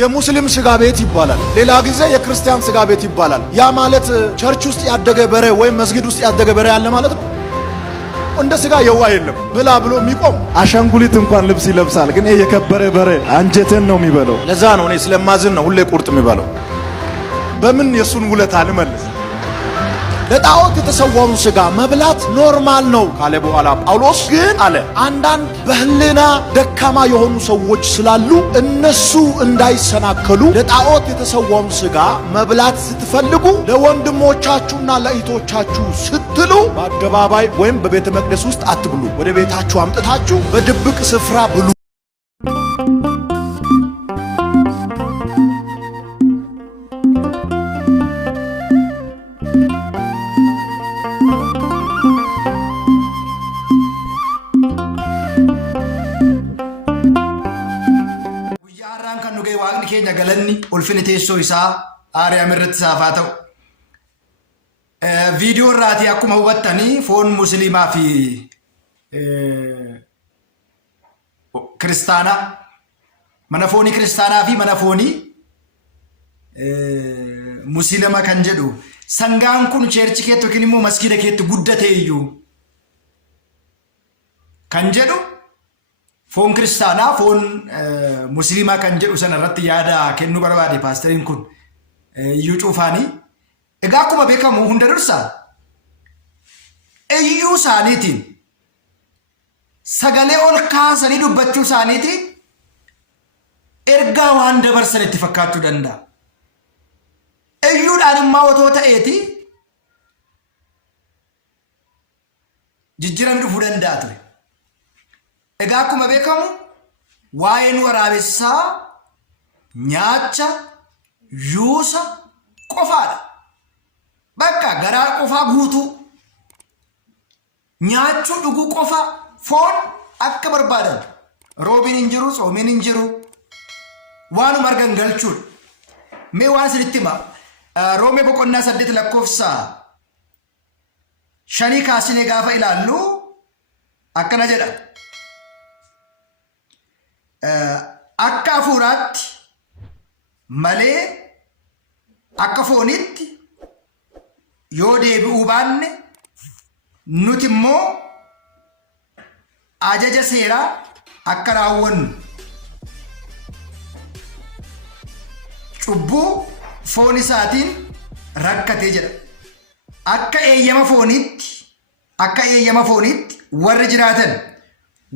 የሙስሊም ስጋ ቤት ይባላል፣ ሌላ ጊዜ የክርስቲያን ስጋ ቤት ይባላል። ያ ማለት ቸርች ውስጥ ያደገ በሬ ወይም መስጊድ ውስጥ ያደገ በሬ ያለ ማለት ነው። እንደ ስጋ የዋ የለም ብላ ብሎ የሚቆም አሻንጉሊት እንኳን ልብስ ይለብሳል፣ ግን የከበረ በሬ አንጀትን ነው የሚበለው። ለዛ ነው እኔ ስለማዝን ነው ሁሌ ቁርጥ የሚበለው። በምን የሱን ውለታ ልመልስ? ለጣዖት የተሰዋውን ስጋ መብላት ኖርማል ነው ካለ በኋላ ጳውሎስ ግን አለ አንዳንድ በህሊና ደካማ የሆኑ ሰዎች ስላሉ እነሱ እንዳይሰናከሉ ለጣዖት የተሰዋውን ስጋ መብላት ስትፈልጉ ለወንድሞቻችሁና ለእህቶቻችሁ ስትሉ በአደባባይ ወይም በቤተ መቅደስ ውስጥ አትብሉ። ወደ ቤታችሁ አምጥታችሁ በድብቅ ስፍራ ብሉ። waaqni keenya galanni ulfini teessoo isaa aariyaam irratti saafaa ta'u. Viidiyoo irraatii akkuma hubattanii foon musliimaa fi kiristaanaa, mana foonii kiristaanaa fi mana foonii musliima kan jedhu sangaan kun cheerchi keetti yookiin immoo masgiida keetti guddate iyyuu kan jedhu foon kiristaanaa foon musliimaa kan jedhu sana irratti yaada kennuu barbaade paastariin kun iyyuu cuufaanii. Egaa akkuma beekamu hunda dursa iyyuu isaaniitiin sagalee ol kaasanii dubbachuu isaaniitiin ergaa waan dabarsan itti fakkaachuu danda'a. Iyyuudhaan immoo otoo ta'eeti jijjiiramni dhufuu danda'a ture. Egaa akkuma beekamu waa'een waraabessaa nyaacha yuusa qofaadha. Bakka garaa qofaa guutuu nyaachuu dhuguu qofa foon akka barbaadan roobiin hin jiru, soomiin hin jiru, waanuma argan galchuudha. Mee waan isinitti hima Roomee boqonnaa 8 lakkoofsa 5 kaasnee gaafa ilaallu akkana jedha. Akka hafuuraatti malee akka foonitti yoo deebi'uu baanne nuti immoo ajaja seeraa akka raawwannu cubbuu foon isaatiin rakkatee jedha. Akka eeyyama fooniitti warri jiraatan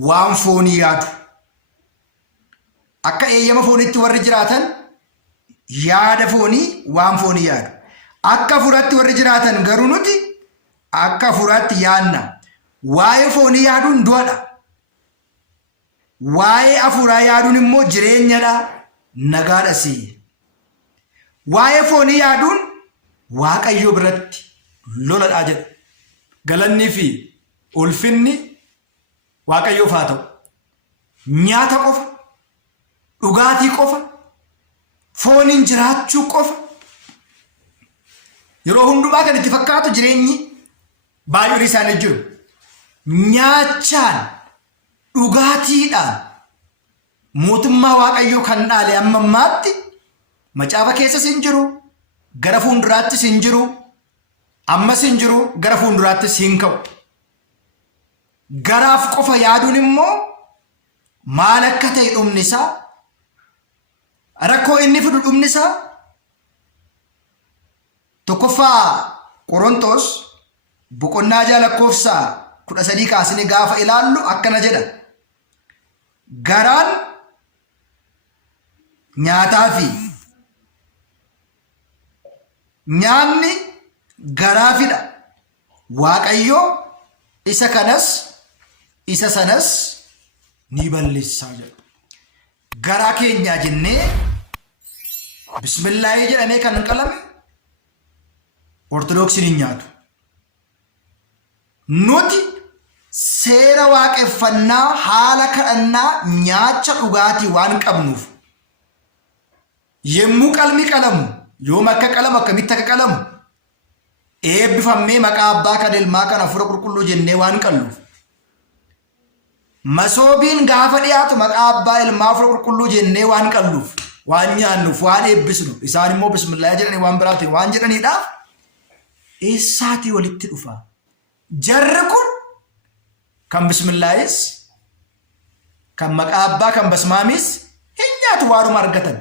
waan foonii yaadu. Akka eeyyama fooniitti warri jiraatan yaada foonii waan foonii yaadu. Akka hafuuraatti warri jiraatan garuu nuti akka hafuuraatti yaadna. Waa'ee foonii yaaduun du'adha. Waa'ee hafuuraa yaaduun immoo jireenyadha, nagaadhas. Waa'ee foonii yaaduun Waaqayyo biratti loladha jedha. Galannii fi ulfinni Waaqayyoof haa ta'u. Nyaata qofa, dhugaatii qofa, fooniin jiraachuu qofa. Yeroo hundumaa kan itti fakkaatu jireenyi baay'een isaanii jiru. Nyaachaan dhugaatiidhaan mootummaa Waaqayyoo kan dhaale amma ammaatti macaafa keessas hin jiru, gara fuulduraattis hin jiru, ammas hin jiru, gara fuulduraattis hin ka'u. Garaaf qofa yaaduun immoo maal akka ta'e dhumni isaa, rakkoo inni fidu dhumni isaa. Tokkoffaa Qorontos boqonnaa 6 lakkoofsa 13 kaasnee gaafa ilaallu akkana jedha. Garaan nyaataa fi nyaanni garaafidha. Waaqayyo isa kanas isa sanas ni balleessaa jedha. Garaa keenyaa jennee bismillaahii jedhamee kan qalame Ortodoksiin hin nyaatu. Nuti seera waaqeffannaa haala kadhannaa nyaacha dhugaatii waan qabnuuf yemmuu qalmi qalamu yoom akka qalamu akkamitti akka qalamu eebbifamee maqaa abbaa kan ilmaa kan hafuura qulqulluu jennee waan qalluuf masoobiin gaafa dhiyaatu maqaa abbaa ilmaa hafuura qulqulluu jennee waan qalluuf waan nyaannuuf waan eebbisnu isaan immoo bismillaa jedhanii waan biraatti waan jedhaniidhaaf eessaatii walitti dhufa jarri kun kan bismillaahis kan maqaa abbaa kan basmaamis hin nyaatu waanuma argatan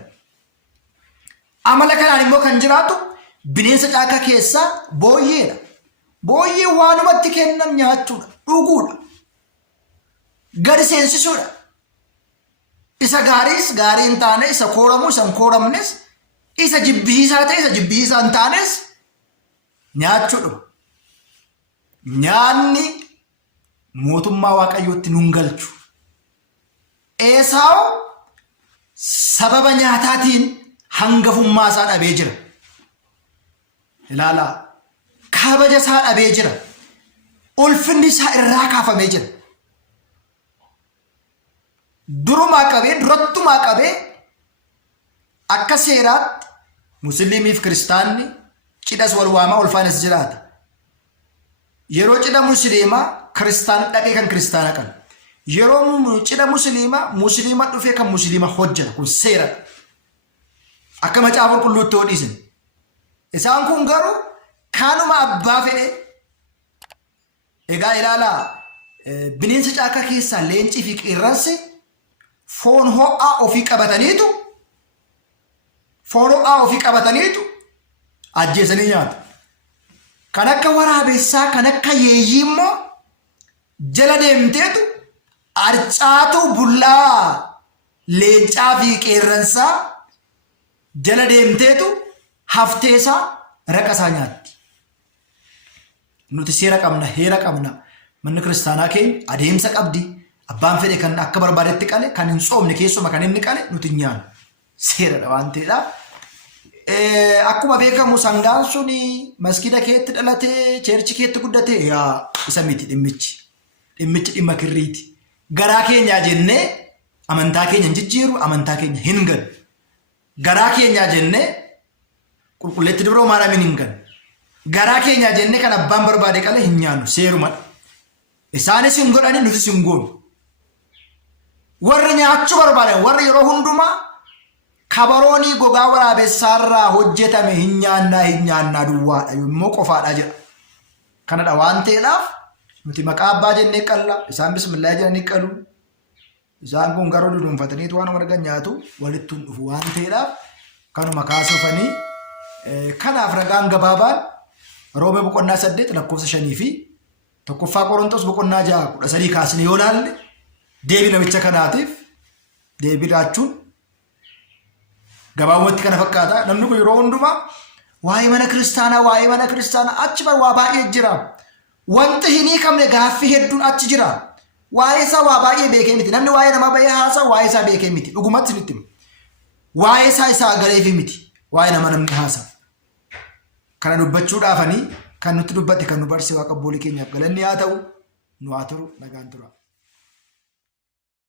amala kanaan immoo kan jiraatu bineensa caaka keessaa booyyeedha booyyee waanumatti kennan nyaachuudha dhuguudha gadi seensisuudha isa gaariis gaarii hin taane isa kooramu isa hin kooramnes isa jibbisiisaa ta'e isa jibbisiisaa hin taanes nyaachuudha nyaanni mootummaa waaqayyootti nun galchu Esaawu sababa nyaataatiin hangafummaa isaa dhabee jira ilaala kabaja isaa dhabee jira ulfinni isaa irraa kaafamee jira durattumaa qabee akka seeraatti musliimiif kiristaanni cidhas wal waamaa ulfaanes jiraata yeroo cidha musliimaa kiristaan dhaqee kan kiristaana qabu yeroo cidha musliima dhufee kan musliima hojjeta kun seera akka macaafa qulqulluutti hodhiisin isaan kun garuu kanuma abbaa fedhe egaa ilaalaa bineensa caaka keessaa leencii fi qeerransi foon ho'aa ofii qabataniitu ajjeesanii nyaatu kan akka waraabessaa kan akka yeeyyii immoo jala deemteetu arcaatu bullaa leencaa fi qeerransaa jala deemteetu hafteesaa raqasaa nyaatti nuti seera qabna heera qabna manni kiristaanaa keenya adeemsa qabdi abbaan fedhe kan akka barbaadetti qale kan hin tsoomne keessuma kan inni qale nuti nyaannu seeradha waan ta'eedhaaf akkuma beekamu sangaan sun maskida keetti dhalatee cheerchi keetti guddatee yaa isa miti dhimmichi dhimma kirriiti garaa keenyaa jennee amantaa keenya hin jijjiiru amantaa keenya hin ganu garaa keenyaa jennee qulqulleetti dibroo maadhamin hin ganu garaa keenyaa jennee kan abbaan barbaade qale hin nyaannu seerumadha isaanis hin godhani nutis hin goonu warri nyaachuu barbaadan warri yeroo hundumaa kabaroonii gogaa waraabessaarraa hojjetame hin nyaannaa duwwaadha yommuu qofaadha jedha kanadha waan ta'eedhaaf nuti maqaa abbaa jennee qalla isaan bismillaa jedhanii qalu isaan kun garuu duduunfataniitu waan argan nyaatu walitti hin dhufu waan ta'eedhaaf kanuma kaasufanii kanaaf ragaan gabaabaan Roome boqonnaa 8 lakkoofsa 5 fi tokkoffaa Qorontos boqonnaa 6:13 kaasne yoo laalle deebii namicha kanaatiif deebii laachuun gabaabumatti kana fakkaata namni kun yeroo hundumaa waa'ee mana kiristaanaa achi bar waa baay'ee jira wanti hin hiikamne gaaffii hedduun achi jira waa'ee isaa waa baay'ee beekee miti namni waa'ee namaa baay'ee haasaa waa'ee isaa beekee miti dhugumatti nutti waa'ee isaa galeefi miti waa'ee nama namni haasaa kana dubbachuudhaafanii kan nutti dubbate kan nu barsiise waaqa abboolii keenyaaf galanni haa ta'u nu haa turu nagaan tura.